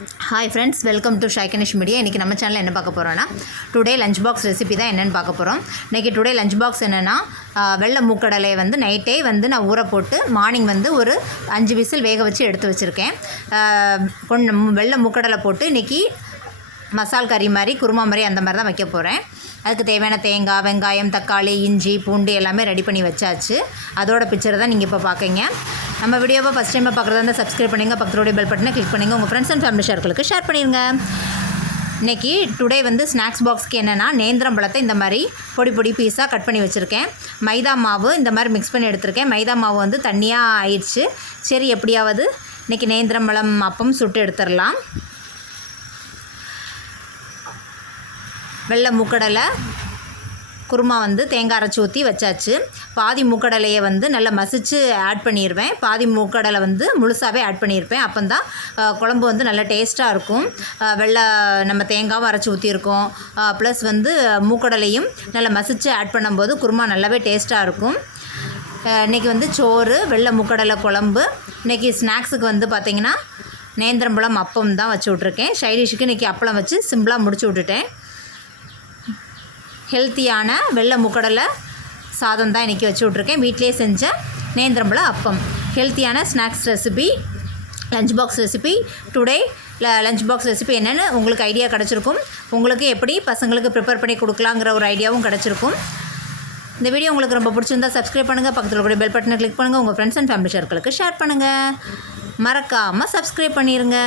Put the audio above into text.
Hi friends, welcome to ஷைகனிஷ் media. இன்றைக்கி நம்ம சேனலில் என்ன பார்க்க போகிறோன்னா டுடே லஞ்ச் பாக்ஸ் ரெசிபி தான் என்னென்னு பார்க்க போகிறோம். இன்றைக்கி டுடே லஞ்ச் பாக்ஸ் என்னென்னா வெள்ளை மூக்கடலையை நைட்டே நான் ஊற போட்டு மார்னிங் ஒரு 5 விசில் வேக வச்சு எடுத்து வச்சுருக்கேன். வெள்ளை மூக்கடலை போட்டு இன்றைக்கி மசால் கறி மாதிரி குருமா மாதிரி அந்த மாதிரி தான் வைக்க போகிறேன். அதுக்கு தேவையான தேங்காய், வெங்காயம், தக்காளி, இஞ்சி, பூண்டு எல்லாமே ரெடி பண்ணி வச்சாச்சு. அதோட பிக்சரை தான் நீங்கள் இப்போ பார்க்குறீங்க. நம்ம வீடியோவை ஃபஸ்ட் டைமாக பார்க்குறதா இருந்தால் சப்ஸ்கிரைப் பண்ணுங்க, பக்கத்தோடைய பெல் பட்டனை கிளிக் பண்ணுங்கள், உங்கள் ஃப்ரெண்ட்ஸ் அண்ட் ஃபேமிலி ஷேர்களுக்கு ஷேர் பண்ணிடுங்க. இன்றைக்கி டுடே ஸ்நாக்ஸ் பாக்ஸ்க்கு என்னென்னா நேந்திரம் பழத்தை இந்த மாதிரி பொடி பொடி பீஸாக கட் பண்ணி வச்சுருக்கேன். மைதா மாவு இந்த மாதிரி மிக்ஸ் பண்ணி எடுத்திருக்கேன். மைதா மாவு தண்ணியாக ஆயிடுச்சு. சரி, எப்படியாவது இன்றைக்கி நேந்திரம் பழம் அப்பம் சுட்டு எடுத்துடலாம். வெள்ளை மூக்கடலை குருமா தேங்காய் அரைச்சி ஊற்றி வச்சாச்சு. பாதி மூக்கடலையை நல்லா மசிச்சு ஆட் பண்ணிடுவேன். பாதி மூக்கடலை முழுசாகவே ஆட் பண்ணியிருப்பேன். அப்போ தான் குழம்பு நல்லா டேஸ்ட்டாக இருக்கும். வெள்ளை நம்ம தேங்காவும் அரைச்சி ஊற்றியிருக்கோம். ப்ளஸ் மூக்கடலையும் நல்லா மசிச்சு ஆட் பண்ணும்போது குருமா நல்லாவே டேஸ்ட்டாக இருக்கும். இன்றைக்கி சோறு, வெள்ளை மூக்கடலை குழம்பு. இன்றைக்கி ஸ்நாக்ஸுக்கு பார்த்திங்கன்னா நேந்திரம்பழம் அப்பம் தான் வச்சு விட்ருக்கேன். சைடிஷுக்கு இன்றைக்கி அப்பளம் வச்சு சிம்பிளாக முடிச்சு விட்டுட்டேன். ஹெல்த்தியான வெள்ளை மூக்கடலை சாதம் தான் இன்றைக்கி வச்சு விட்ருக்கேன். வீட்டிலே செஞ்ச நேந்திரம்பழ அப்பம். ஹெல்த்தியான snacks recipe, lunch box recipe. Today lunch box recipe என்னென்னு உங்களுக்கு ஐடியா கிடச்சிருக்கும். உங்களுக்கு எப்படி பசங்களுக்கு ப்ரிப்பேர் பண்ணி கொடுக்கலாங்கிற ஒரு ஐடியாவும் கிடச்சிருக்கும். இந்த வீடியோ உங்களுக்கு ரொம்ப பிடிச்சிருந்தால் சப்ஸ்கிரைப் பண்ணுங்கள், பக்கத்தில் கூட பெல் பட்டனை கிளிக் பண்ணுங்கள், உங்கள் ஃப்ரெண்ட்ஸ் அண்ட் ஃபேமிலி சர்க்கிளுக்கு ஷேர் பண்ணுங்கள். மறக்காமல் சப்ஸ்கிரைப் பண்ணிடுங்க.